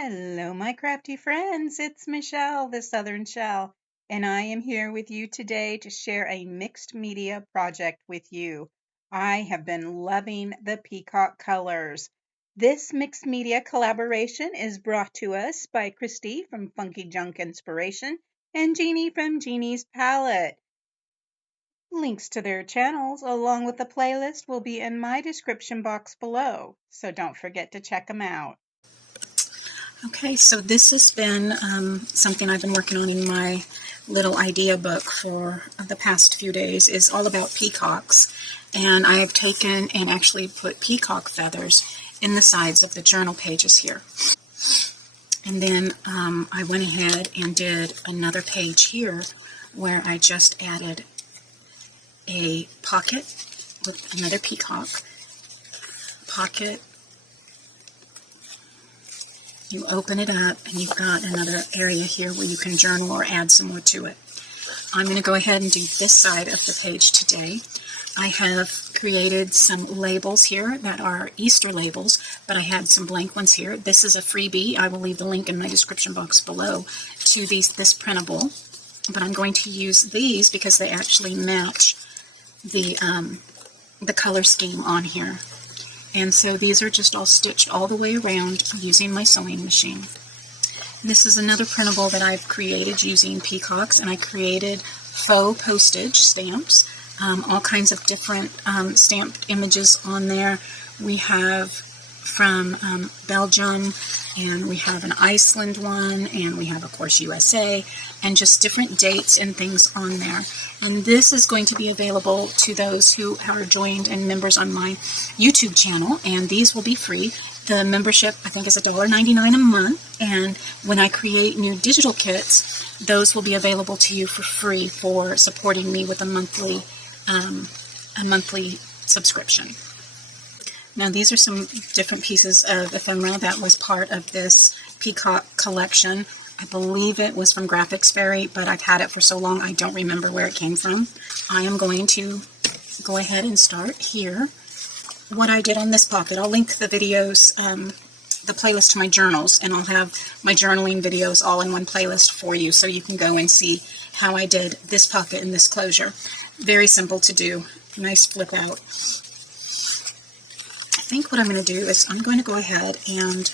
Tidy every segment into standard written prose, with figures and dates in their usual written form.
Hello, my crafty friends. It's Michelle, the Southern Shell, and I am here with you today to share a mixed media project with you. I have been loving the peacock colors. This mixed media collaboration is brought to us by Kristi from Funky Junk Inspiration and Jeanie from Jeanie's Palette. Links to their channels along with the playlist will be in my description box below, so don't forget to check them out. Okay, so this has been something I've been working on in my little idea book for the past few days. Is all about peacocks, and I have taken and actually put peacock feathers in the sides of the journal pages here. And then I went ahead and did another page here where I just added a pocket with another peacock pocket. You open it up and you've got another area here where you can journal or add some more to it. I'm going to go ahead and do this side of the page today. I have created some labels here that are Easter labels, but I had some blank ones here. This is a freebie. I will leave the link in my description box below to this printable, but I'm going to use these because they actually match the color scheme on here. And so these are just all stitched all the way around using my sewing machine. This is another printable that I've created using peacocks, and I created faux postage stamps, all kinds of different stamped images on there. We have from Belgium, and we have an Iceland one, and we have, of course, USA, and just different dates and things on there. And this is going to be available to those who are joined and members on my YouTube channel, and these will be free. The membership, I think, is $1.99 a month, and when I create new digital kits, those will be available to you for free for supporting me with a monthly subscription. Now, these are some different pieces of ephemera that was part of this peacock collection. I believe it was from Graphics Fairy, but I've had it for so long I don't remember where it came from. I am going to go ahead and start here. What I did on this pocket, I'll link the videos, the playlist to my journals, and I'll have my journaling videos all in one playlist for you so you can go and see how I did this pocket and this closure. Very simple to do. Nice flip out. I think what I'm going to do is I'm going to go ahead and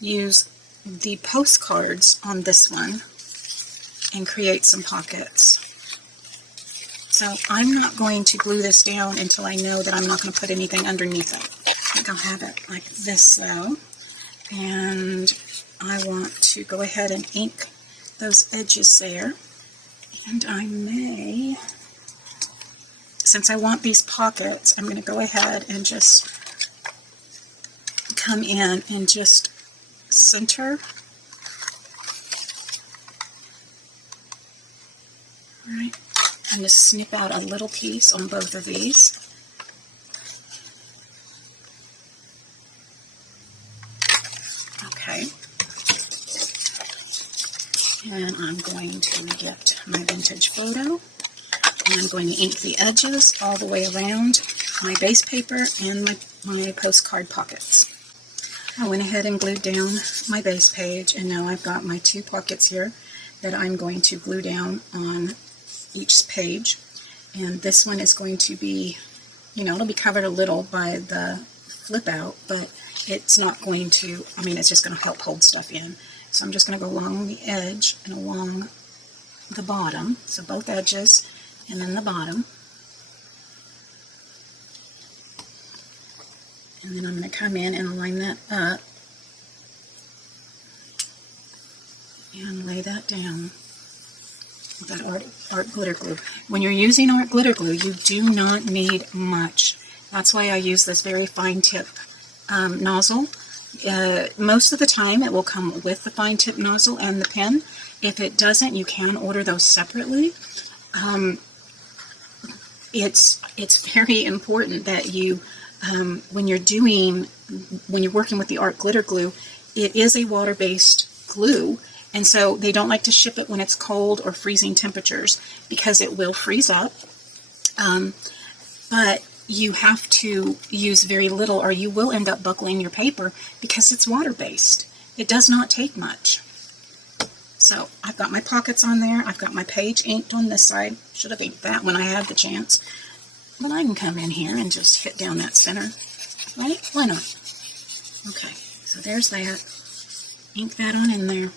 use the postcards on this one and create some pockets. So I'm not going to glue this down until I know that I'm not going to put anything underneath it. I think I'll have it like this though. And I want to go ahead and ink those edges there. And I may, since I want these pockets, I'm going to go ahead and just come in and just center. All right, and just snip out a little piece on both of these. Okay. And I'm going to get my vintage photo, and I'm going to ink the edges all the way around my base paper and my postcard pockets. I went ahead and glued down my base page, and now I've got my two pockets here that I'm going to glue down on each page. And this one is going to be, it'll be covered a little by the flip out, but it's not going to, it's just going to help hold stuff in. So I'm just going to go along the edge and along the bottom, so both edges and then the bottom. And then I'm going to come in and line that up and lay that down with that art glitter glue. When you're using art glitter glue, you do not need much. That's why I use this very fine tip nozzle. Most of the time it will come with the fine tip nozzle and the pen. If it doesn't, you can order those separately. It's very important that you when you're working with the art glitter glue, it is a water-based glue, and so they don't like to ship it when it's cold or freezing temperatures because it will freeze up. But you have to use very little or you will end up buckling your paper because it's water-based. it does not take much. So I've got my pockets on there. I've got my page inked on this side. Should have inked that when I had the chance. But I can come in here and just hit down that center. Right? Why not? Okay, so there's that. Ink that on in there.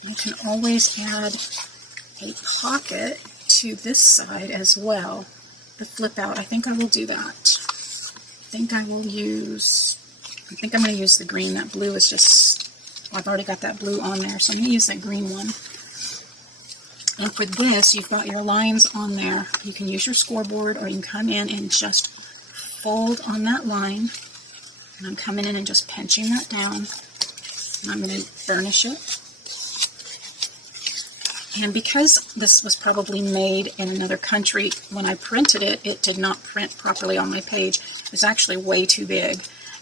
You can always add a pocket to this side as well. The flip out, I think I will do that. I think I'm going to use the green. That blue is just, I've already got that blue on there, so I'm going to use that green one. And for this, you've got your lines on there. You can use your scoreboard, or you can come in and just fold on that line. And I'm coming in and just pinching that down. And I'm going to burnish it. And because this was probably made in another country, when I printed it, it did not print properly on my page. It's actually way too big,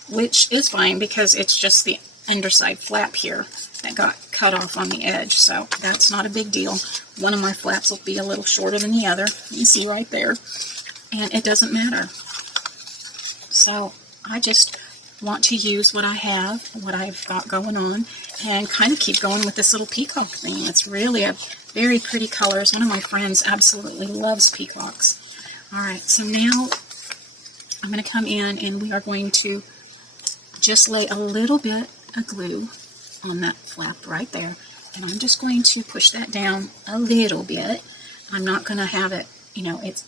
which is fine because it's just the underside flap here that got cut off on the edge, so that's not a big deal. One of my flaps will be a little shorter than the other. You can see right there, and it doesn't matter. So I just want to use what I have, what I've got going on, and kind of keep going with this little peacock theme. It's really a very pretty colors. One of my friends absolutely loves peacocks. Alright, so now I'm going to come in and we are going to just lay a little bit of glue on that flap right there. And I'm just going to push that down a little bit. I'm not going to have it,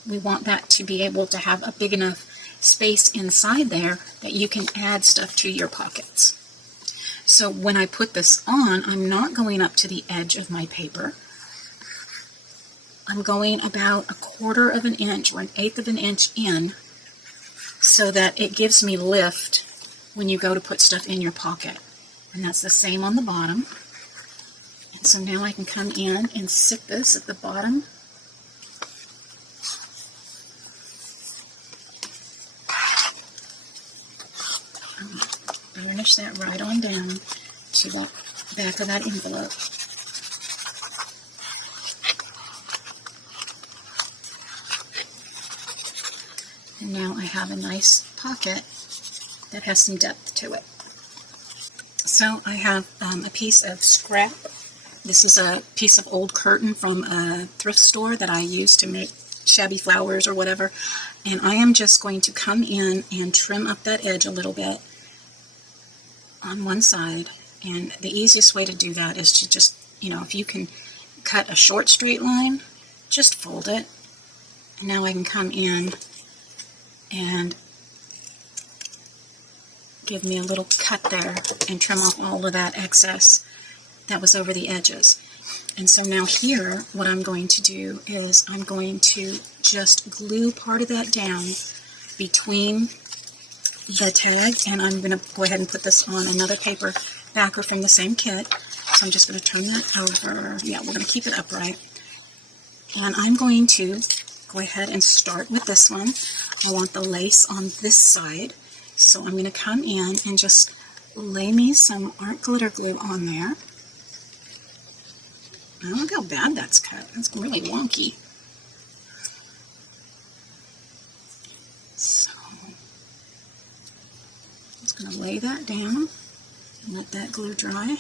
we want that to be able to have a big enough space inside there that you can add stuff to your pockets. So when I put this on, I'm not going up to the edge of my paper. I'm going about 1/4 of an inch or 1/8 of an inch in so that it gives me lift when you go to put stuff in your pocket. And that's the same on the bottom. And so now I can come in and sit this at the bottom. Burnish that right on down to the back of that envelope. And now I have a nice pocket that has some depth to it. So I have a piece of scrap. This is a piece of old curtain from a thrift store that I use to make shabby flowers or whatever. And I am just going to come in and trim up that edge a little bit on one side. And the easiest way to do that is to just, if you can cut a short straight line, just fold it. And now I can come in and give me a little cut there and trim off all of that excess that was over the edges. And so now here, what I'm going to do is I'm going to just glue part of that down between the tag, and I'm going to go ahead and put this on another paper backer from the same kit. So I'm just going to turn that over. Yeah, we're going to keep it upright. And I'm going to go ahead and start with this one. I want the lace on this side. So I'm going to come in and just lay me some art glitter glue on there. Oh, look how bad that's cut. That's really wonky. So I'm just going to lay that down and let that glue dry.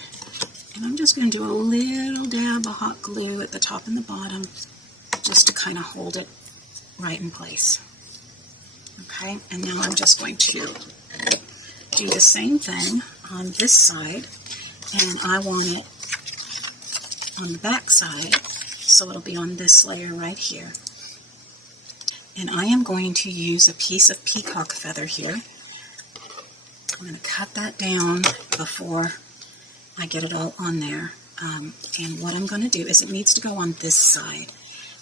And I'm just going to do a little dab of hot glue at the top and the bottom just to kind of hold it right in place. Okay, and now I'm just going to do the same thing on this side, and I want it on the back side, so it'll be on this layer right here. And I am going to use a piece of peacock feather here. I'm going to cut that down before I get it all on there. And what I'm going to do is it needs to go on this side.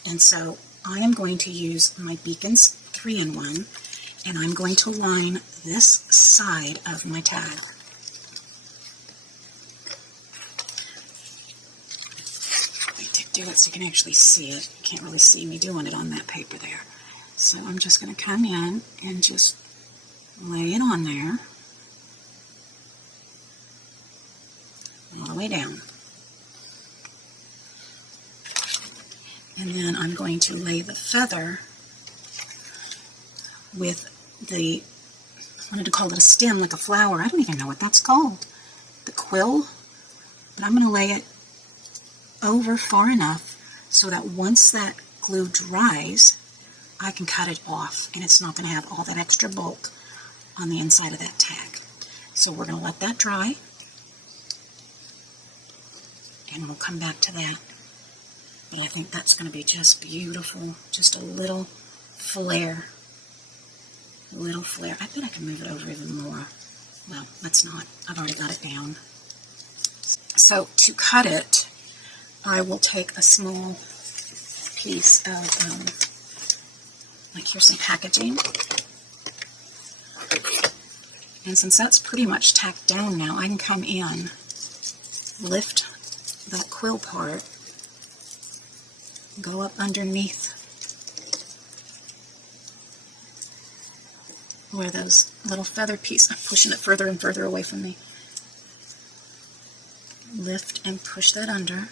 And so I am going to use my Beacons 3-in-1, and I'm going to line this side of my tag. Do it so you can actually see it. You can't really see me doing it on that paper there. So I'm just going to come in and just lay it on there all the way down. And then I'm going to lay the feather with the wanted to call it a stem, like a flower. I don't even know what that's called. The quill. But I'm going to lay it over far enough so that once that glue dries, I can cut it off, and it's not going to have all that extra bulk on the inside of that tag. So we're going to let that dry, and we'll come back to that. But I think that's going to be just beautiful. Just a little flare. A little flare. I bet I can move it over even more. Well, let's not. I've already got it down. So to cut it, I will take a small piece of, like here's some packaging. And since that's pretty much tacked down now, I can come in, lift that quill part, go up underneath where those little feather pieces, I'm pushing it further and further away from me. Lift and push that under.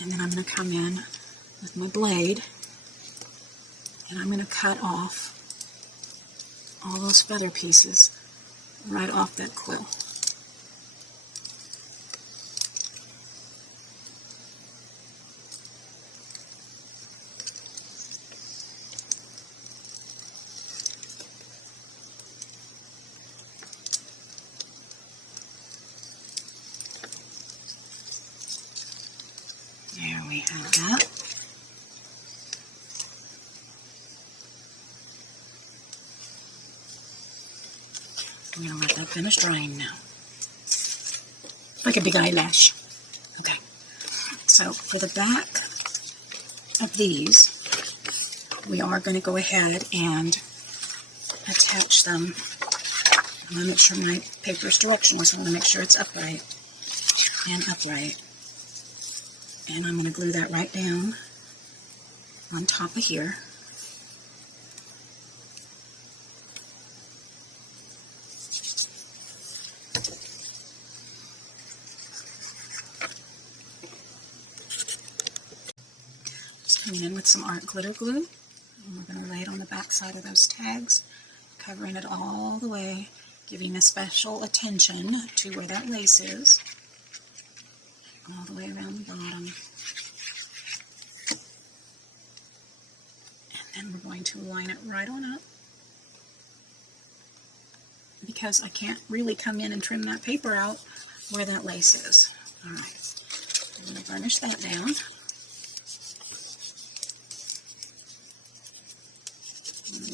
And then I'm going to come in with my blade, and I'm going to cut off all those feather pieces right off that quill. There we have that. I'm going to let that finish drying now. Like a big eyelash. Okay. So for the back of these, we are going to go ahead and attach them. I want to make sure my paper is directional, so I want to make sure it's upright and upright. And I'm going to glue that right down on top of here. Just coming in with some art glitter glue. And we're going to lay it on the back side of those tags, covering it all the way, giving a special attention to where that lace is, all the way around the bottom. And then we're going to line it right on up, because I can't really come in and trim that paper out where that lace is. All right, I'm going to burnish that down.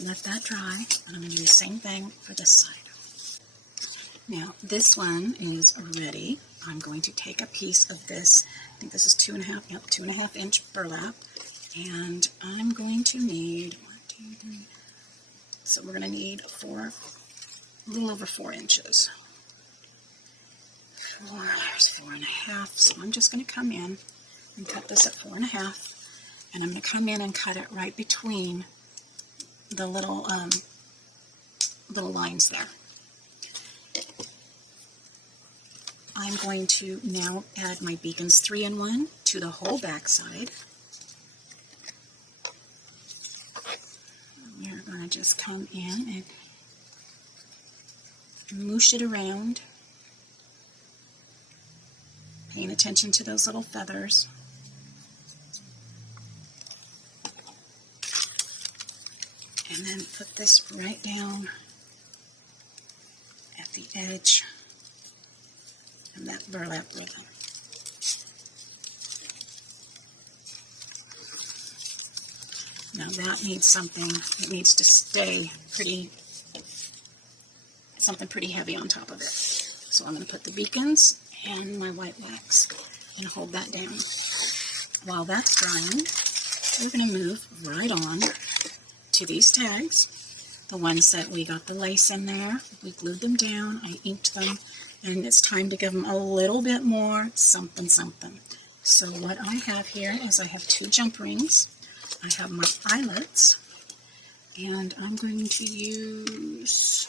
Let that dry, and I'm going to do the same thing for this side. Now, this one is ready. I'm going to take a piece of this, I think this is 2.5 inch burlap, and I'm going to need, 1, 2, 3, so we're going to need a little over 4 inches. There's 4.5, so I'm just going to come in and cut this at 4.5, and I'm going to come in and cut it right between the little lines there. I'm going to now add my beacons 3-in-1 to the whole back side. We're going to just come in and moosh it around, paying attention to those little feathers. And then put this right down at the edge of that burlap ribbon. Now that needs something, it needs to stay something pretty heavy on top of it. So I'm going to put the beacons and my white wax and hold that down. While that's drying, we're going to move right on to these tags, the ones that we got the lace in there. We glued them down, I inked them, and it's time to give them a little bit more something. So what I have here is I have 2 jump rings, I have my eyelets, and I'm going to use,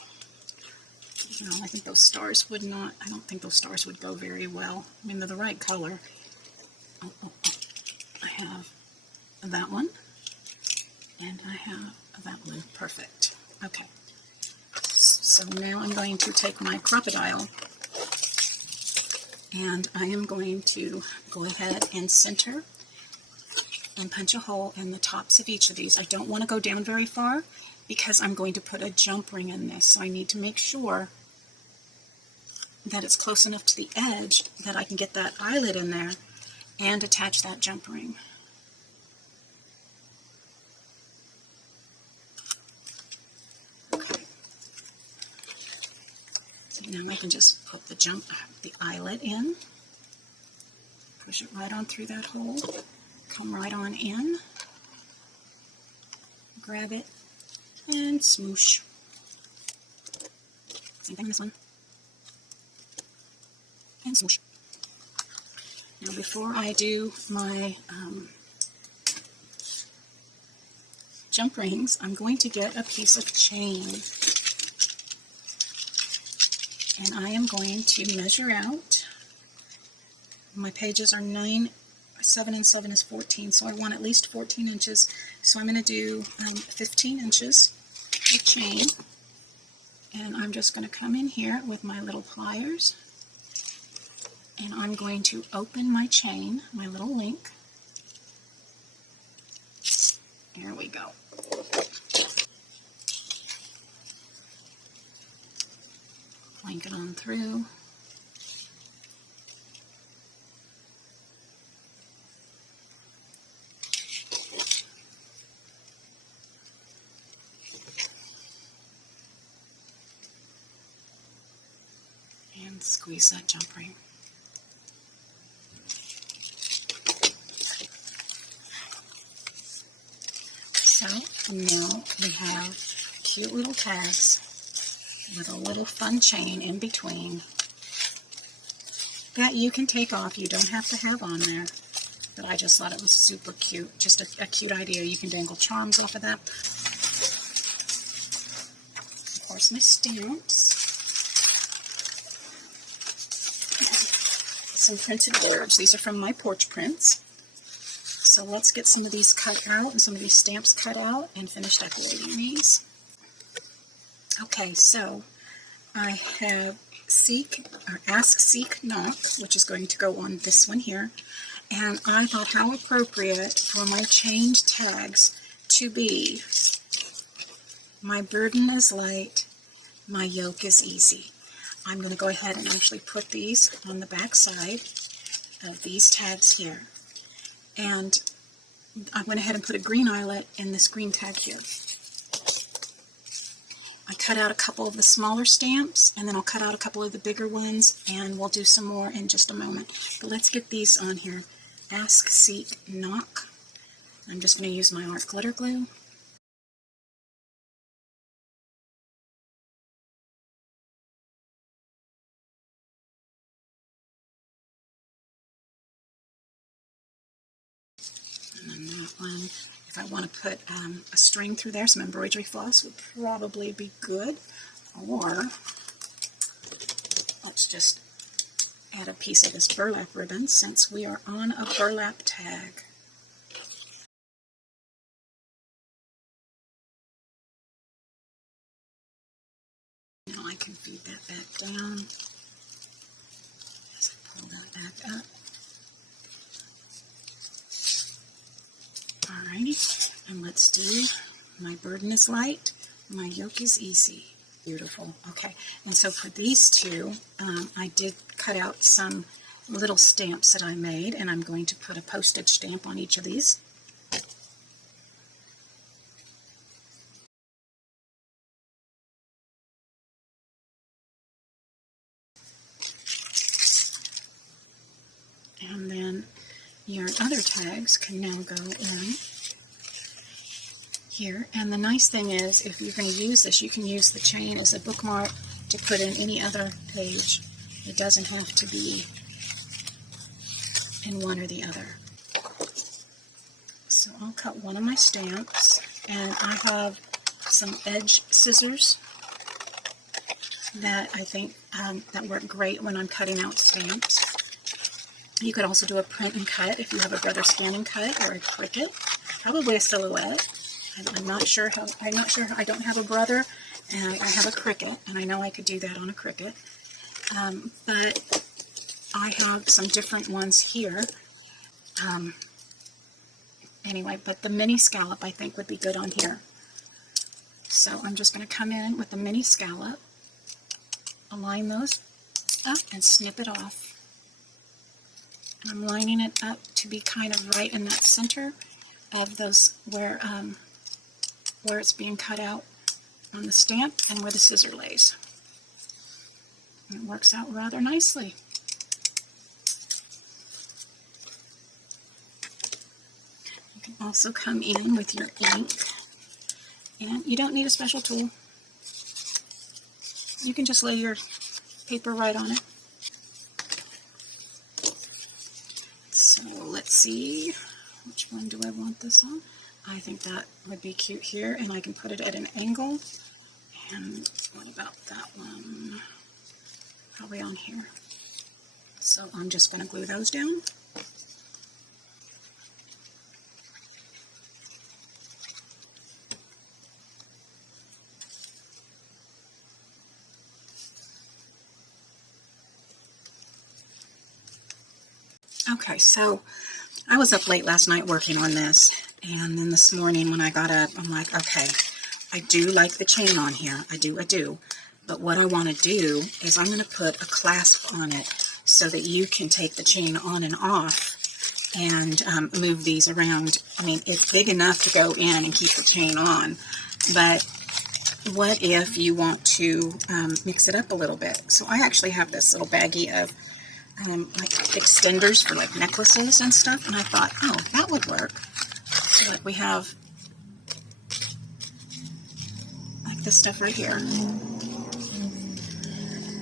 I think those stars would not, I don't think those stars would go very well. I mean, they're the right color. I have that one. And I have that one. Perfect. Okay, so now I'm going to take my crocodile and I am going to go ahead and center and punch a hole in the tops of each of these. I don't want to go down very far because I'm going to put a jump ring in this, so I need to make sure that it's close enough to the edge that I can get that eyelet in there and attach that jump ring. Okay. So now I can just put the eyelet in, push it right on through that hole, come right on in, grab it, and smoosh. Same thing on this one. And smoosh. Now before I do my jump rings, I'm going to get a piece of chain. And I am going to measure out. My pages are 9, 7 and 7 is 14, so I want at least 14 inches. So I'm going to do 15 inches of chain. And I'm just going to come in here with my little pliers. And I'm going to open my chain, my little link. Here we go. Link it on through. And squeeze that jump ring. So now we have cute little tags with a little fun chain in between that you can take off. You don't have to have on there, but I just thought it was super cute. Just a cute idea. You can dangle charms off of that. Of course, my stamps. Some printed words. These are from my porch prints. So let's get some of these cut out and some of these stamps cut out and finish decorating these. Okay, so I have Ask, Seek, Knock, which is going to go on this one here. And I thought how appropriate for my chained tags to be, my burden is light, my yoke is easy. I'm going to go ahead and actually put these on the back side of these tags here. And I went ahead and put a green eyelet in this green tag here. I cut out a couple of the smaller stamps, and then I'll cut out a couple of the bigger ones, and we'll do some more in just a moment. But let's get these on here. Ask, Seek, Knock. I'm just going to use my art glitter glue. And then that one, if I want to put a string through there, some embroidery floss would probably be good. Or let's just add a piece of this burlap ribbon since we are on a burlap tag. Now I can feed that back down as I pull that back up. Alrighty, and let's do my burden is light, my yoke is easy. Beautiful. Okay, and so for these two, I did cut out some little stamps that I made, and I'm going to put a postage stamp on each of these. And then your other tags can now go in here. And the nice thing is, if you're going to use this, you can use the chain as a bookmark to put in any other page. It doesn't have to be in one or the other. So I'll cut one of my stamps, and I have some edge scissors that I think that work great when I'm cutting out stamps. You could also do a print and cut if you have a Brother Scan and Cut or a Cricut, probably a Silhouette. And I'm not sure, I don't have a brother, and I have a Cricut, and I know I could do that on a Cricut. But I have some different ones here. Anyway, but the mini scallop I think would be good on here. So I'm just going to come in with the mini scallop, align those up, and snip it off. And I'm lining it up to be kind of right in that center of those where it's being cut out on the stamp and where the scissor lays. And it works out rather nicely. You can also come in with your ink, and you don't need a special tool. You can just lay your paper right on it. So let's see, which one do I want this on? I think that would be cute here, and I can put it at an angle. And what about that one? Probably on here. So I'm just going to glue those down. Okay, so I was up late last night working on this, and then this morning when I got up, I'm like, okay, I do like the chain on here. I do. But what I want to do is I'm going to put a clasp on it so that you can take the chain on and off and move these around. I mean, it's big enough to go in and keep the chain on, but what if you want to mix it up a little bit? So I actually have this little baggie of like extenders for like necklaces and stuff, and I thought, oh, that would work. So like we have like this stuff right here,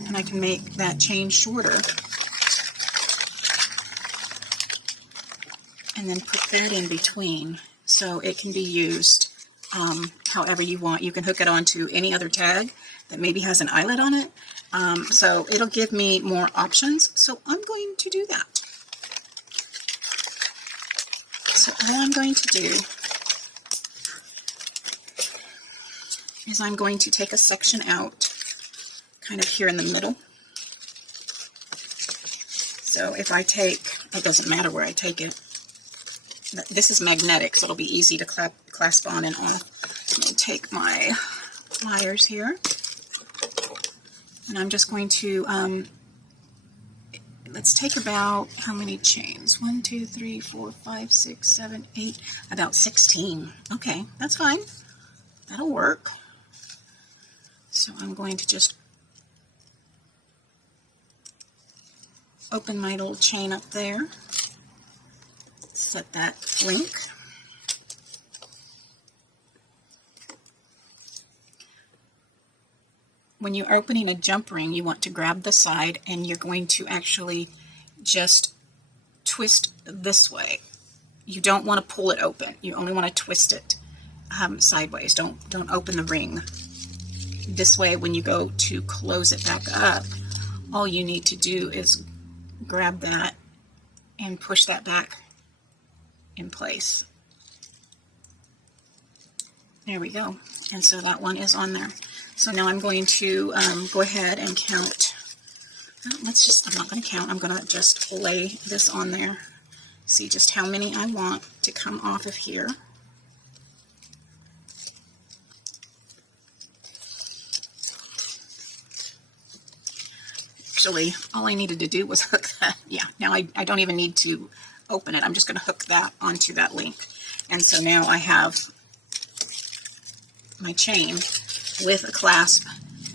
and I can make that chain shorter and then put that in between so it can be used however you want. You can hook it onto any other tag that maybe has an eyelet on it. So it'll give me more options. So I'm going to do that. So all I'm going to do is I'm going to take a section out kind of here in the middle. So if I take, it doesn't matter where I take it. This is magnetic, so it'll be easy to clasp on and off. I'm going to take my pliers here, and I'm just going to, let's take about, how many chains? 1, 2, 3, 4, 5, 6, 7, 8, about 16. Okay, that's fine. That'll work. So I'm going to just open my little chain up there. Set that link. When you're opening a jump ring, you want to grab the side, and you're going to actually just twist this way. You don't want to pull it open. You only want to twist it sideways. Don't open the ring. This way, when you go to close it back up, all you need to do is grab that and push that back in place. There we go. And so that one is on there. So now I'm going to go ahead and count. I'm not going to count. I'm going to just lay this on there. See just how many I want to come off of here. Actually, all I needed to do was hook that. Yeah, now I don't even need to open it. I'm just going to hook that onto that link. And so now I have my chain with a clasp,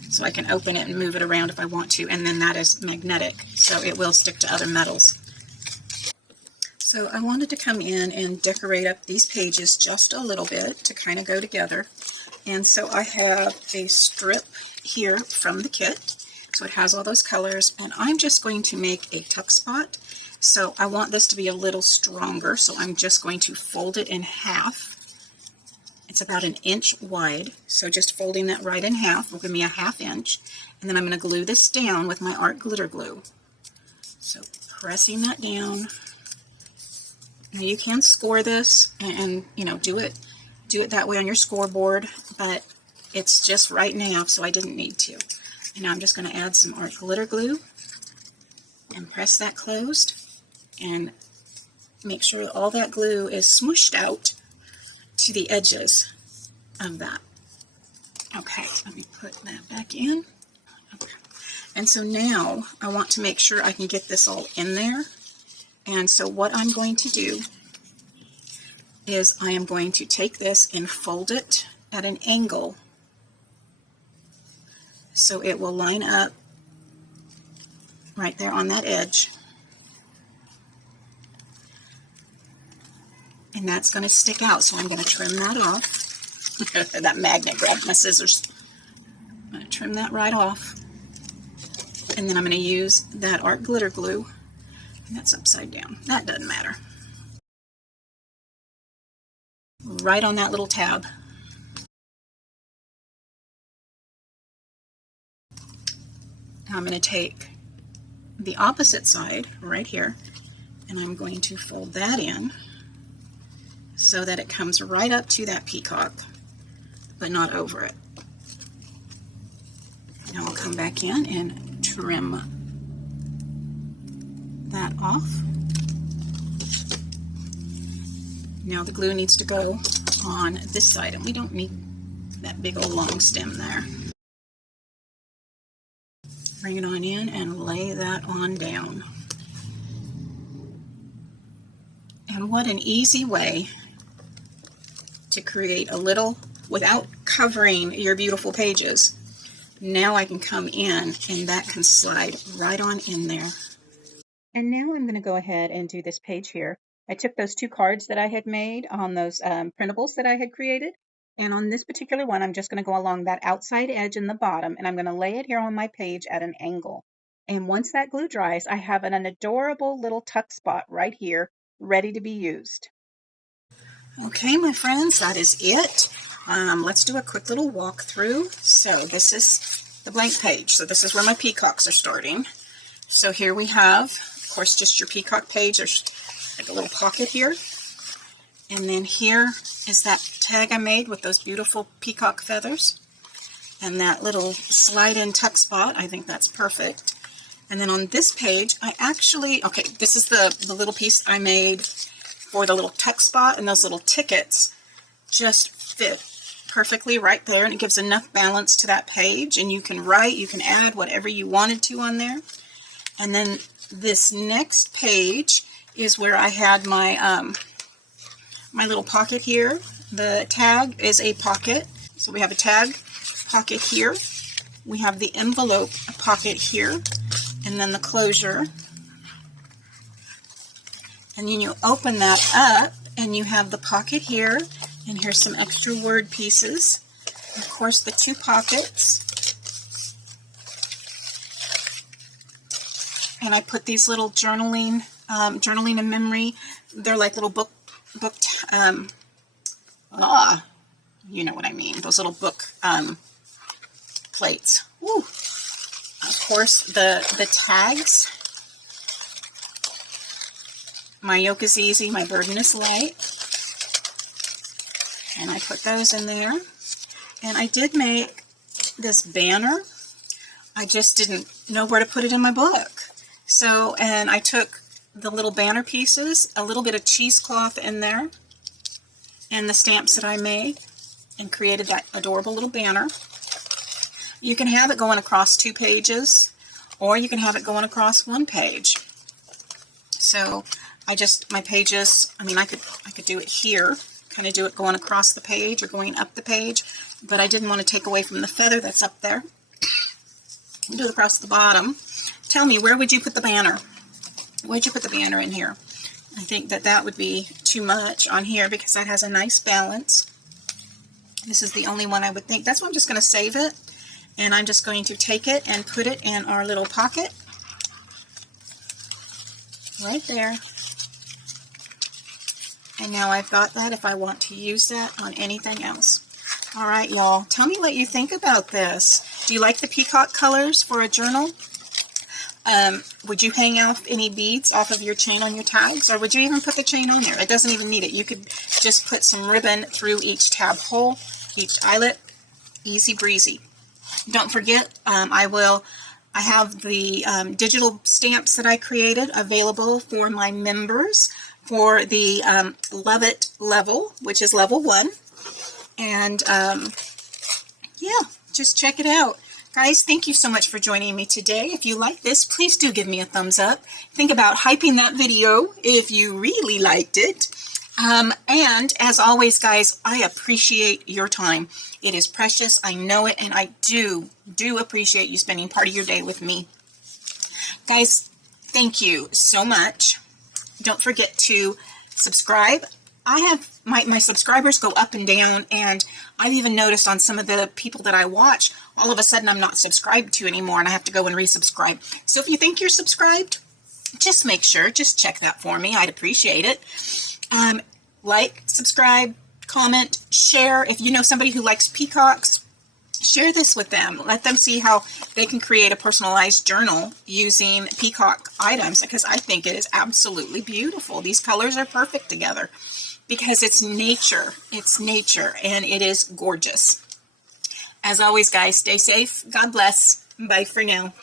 so I can open it and move it around if I want to, and then that is magnetic, so it will stick to other metals. So I wanted to come in and decorate up these pages just a little bit to kind of go together, and so I have a strip here from the kit, so it has all those colors, and I'm just going to make a tuck spot. So I want this to be a little stronger, so I'm just going to fold it in half. It's about 1 inch wide, so just folding that right in half will give me a 1/2 inch, and then I'm going to glue this down with my art glitter glue. So pressing that down. Now you can score this and do it do it that way on your scoreboard, but it's just right now, so I didn't need to. And now I'm just going to add some art glitter glue and press that closed and make sure all that glue is smooshed out to the edges of that. Okay, let me put that back in. Okay. And so now I want to make sure I can get this all in there. And so what I'm going to do is I am going to take this and fold it at an angle so it will line up right there on that edge. And that's going to stick out, so I'm going to trim that off. That magnet grabbed my scissors. I'm going to trim that right off. And then I'm going to use that art glitter glue. And that's upside down. That doesn't matter. Right on that little tab. Now I'm going to take the opposite side right here, and I'm going to fold that in so that it comes right up to that peacock, but not over it. Now I'll come back in and trim that off. Now the glue needs to go on this side, and we don't need that big old long stem there. Bring it on in and lay that on down. And what an easy way to create a little without covering your beautiful pages. Now I can come in and that can slide right on in there. And now I'm going to go ahead and do this page here. I took those 2 cards that I had made on those printables that I had created. And on this particular one, I'm just going to go along that outside edge in the bottom, and I'm going to lay it here on my page at an angle. And once that glue dries, I have an adorable little tuck spot right here, ready to be used. Okay, my friends, that is it. Let's do a quick little walkthrough. So this is the blank page. So this is where my peacocks are starting. So here we have, of course, just your peacock page. There's like a little pocket here. And then here is that tag I made with those beautiful peacock feathers. And that little slide-in tuck spot. I think that's perfect. And then on this page, I actually, okay, this is the little piece I made for the little tuck spot, and those little tickets just fit perfectly right there, and it gives enough balance to that page, and you can write, you can add whatever you wanted to on there. And then this next page is where I had my my little pocket here. The tag is a pocket, so we have a tag pocket here. We have the envelope pocket here, and then the closure. And then you open that up, and you have the pocket here, and here's some extra word pieces. Of course, the 2 pockets. And I put these little journaling and memory. They're like little book, you know what I mean. Those little book plates. Woo. Of course, the tags. My yoke is easy, my burden is light. And I put those in there. And I did make this banner. I just didn't know where to put it in my book. So, and I took the little banner pieces, a little bit of cheesecloth in there, and the stamps that I made, and created that adorable little banner. You can have it going across 2 pages, or you can have it going across 1 page. So my pages, I mean, I could do it here, kind of do it going across the page or going up the page, but I didn't want to take away from the feather that's up there. Do it across the bottom. Tell me, where would you put the banner? Where'd you put the banner in here? I think that would be too much on here because that has a nice balance. This is the only one I would think. That's why I'm just going to save it, and I'm just going to take it and put it in our little pocket right there. And now I've got that if I want to use that on anything else. All right, y'all, tell me what you think about this. Do you like the peacock colors for a journal? Would you hang off any beads off of your chain on your tags, or would you even put the chain on there? It doesn't even need it. You could just put some ribbon through each tab hole, each eyelet. Easy breezy. Don't forget, I have the digital stamps that I created available for my members for the Love It level, which is level 1. And yeah, just check it out. Guys, thank you so much for joining me today. If you like this, please do give me a thumbs up. Think about hyping that video if you really liked it. And as always, guys, I appreciate your time. It is precious. I know it. And I do appreciate you spending part of your day with me. Guys, thank you so much. Don't forget to subscribe. I have my subscribers go up and down, and I've even noticed on some of the people that I watch, all of a sudden I'm not subscribed to anymore, and I have to go and resubscribe. So if you think you're subscribed, just make sure, just check that for me. I'd appreciate it. Like, subscribe, comment, share. If you know somebody who likes peacocks, share this with them. Let them see how they can create a personalized journal using peacock items, because I think it is absolutely beautiful. These colors are perfect together because it's nature. It's nature, and it is gorgeous. As always, guys, stay safe. God bless. Bye for now.